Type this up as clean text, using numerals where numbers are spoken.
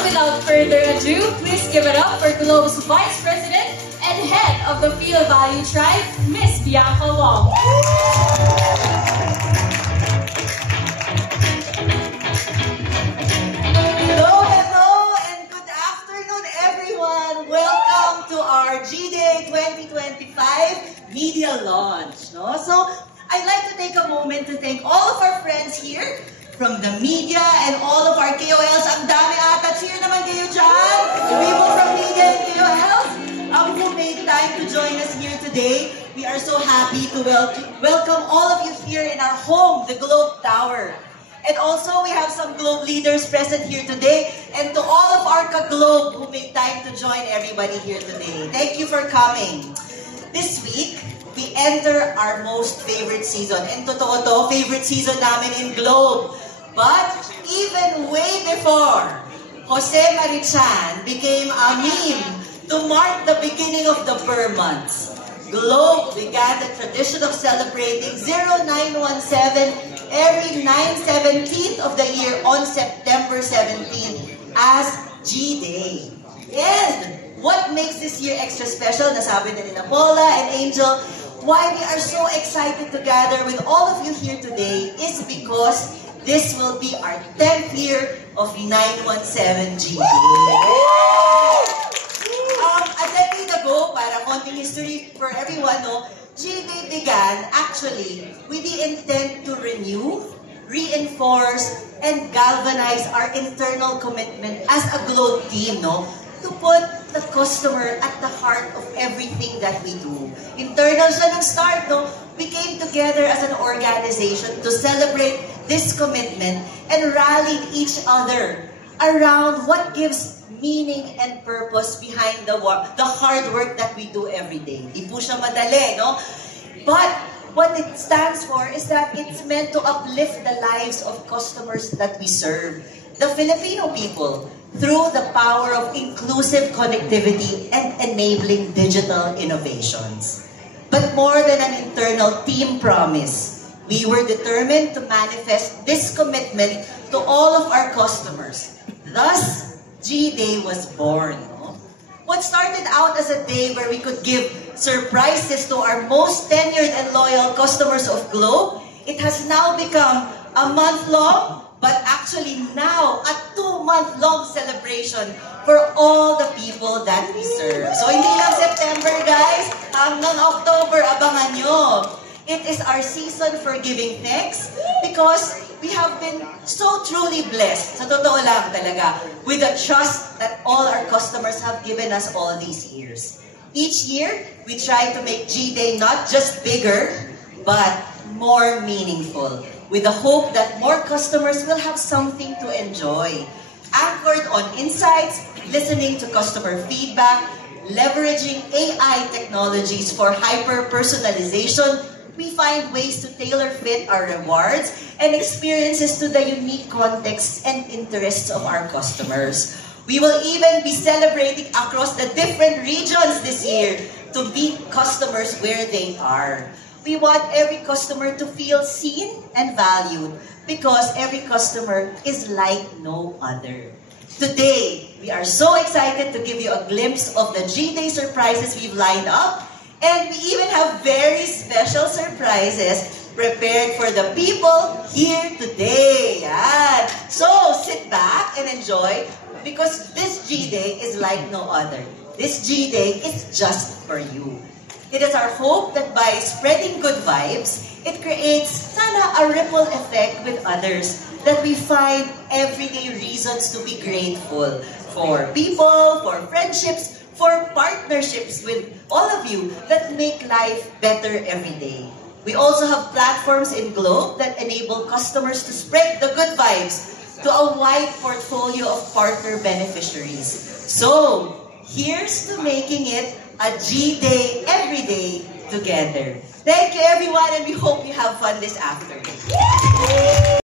Without further ado, please give it up for Globe's Vice President and Head of the Feel Value Tribe, Miss Bianca Wong. Hello, and good afternoon, everyone. Welcome to our G-Day 2025 media launch. No? So, I'd like to take a moment to thank all of our friends here from the media and all of our KOLs. Ang dami ata. Cheer naman kayo dyan. The people from media and KOLs who made time to join us here today. We are so happy to welcome all of you here in our home, the Globe Tower. And also, we have some Globe leaders present here today. And to all of our ka-Globe who made time to join everybody here today. Thank you for coming. This week, we enter our most favorite season. And totoo to, favorite season namin in Globe. But even way before, Jose Marichan became a meme to mark the beginning of the Burr months. Globe began the tradition of celebrating 0917 every 9/17th of the year on September 17th as G-Day. And what makes this year extra special, nasabi na ni Paula and Angel, why we are so excited to gather with all of you here today is because this will be our 10th year of 917 G-Day. A decade ago, para konting history for everyone, no, G-Day began actually with the intent to renew, reinforce, and galvanize our internal commitment as a Globe team, no, to put the customer at the heart of everything that we do. Internal siya ng start, no? We came together as an organization to celebrate this commitment and rally each other around what gives meaning and purpose behind the hard work that we do every day. Di po siya madali, no? But what it stands for is that it's meant to uplift the lives of customers that we serve, the Filipino people, through the power of inclusive connectivity and enabling digital innovations. But more than an internal team promise, we were determined to manifest this commitment to all of our customers. Thus, G-Day was born. No? What started out as a day where we could give surprises to our most tenured and loyal customers of Globe, it has now become a month-long, but actually now a 2-month-long celebration for all the people that we serve. So hindi lang September, guys, hanggang October, abangan nyo. It is our season for giving thanks because we have been so truly blessed, sa totoo lang talaga, with the trust that all our customers have given us all these years. Each year, we try to make G-Day not just bigger, but more meaningful, with the hope that more customers will have something to enjoy. Anchored on insights, listening to customer feedback, leveraging AI technologies for hyper-personalization, we find ways to tailor-fit our rewards and experiences to the unique contexts and interests of our customers. We will even be celebrating across the different regions this year to meet customers where they are. We want every customer to feel seen and valued because every customer is like no other. Today, we are so excited to give you a glimpse of the G-Day surprises we've lined up. And we even have very special surprises prepared for the people here today. Yan. So, sit back and enjoy because this G-Day is like no other. This G-Day is just for you. It is our hope that by spreading good vibes, it creates sana a ripple effect with others that we find everyday reasons to be grateful for people, for friendships, for partnerships with all of you that make life better every day. We also have platforms in Globe that enable customers to spread the good vibes to a wide portfolio of partner beneficiaries. So, here's to making it a G-Day every day together. Thank you everyone and we hope you have fun this afternoon.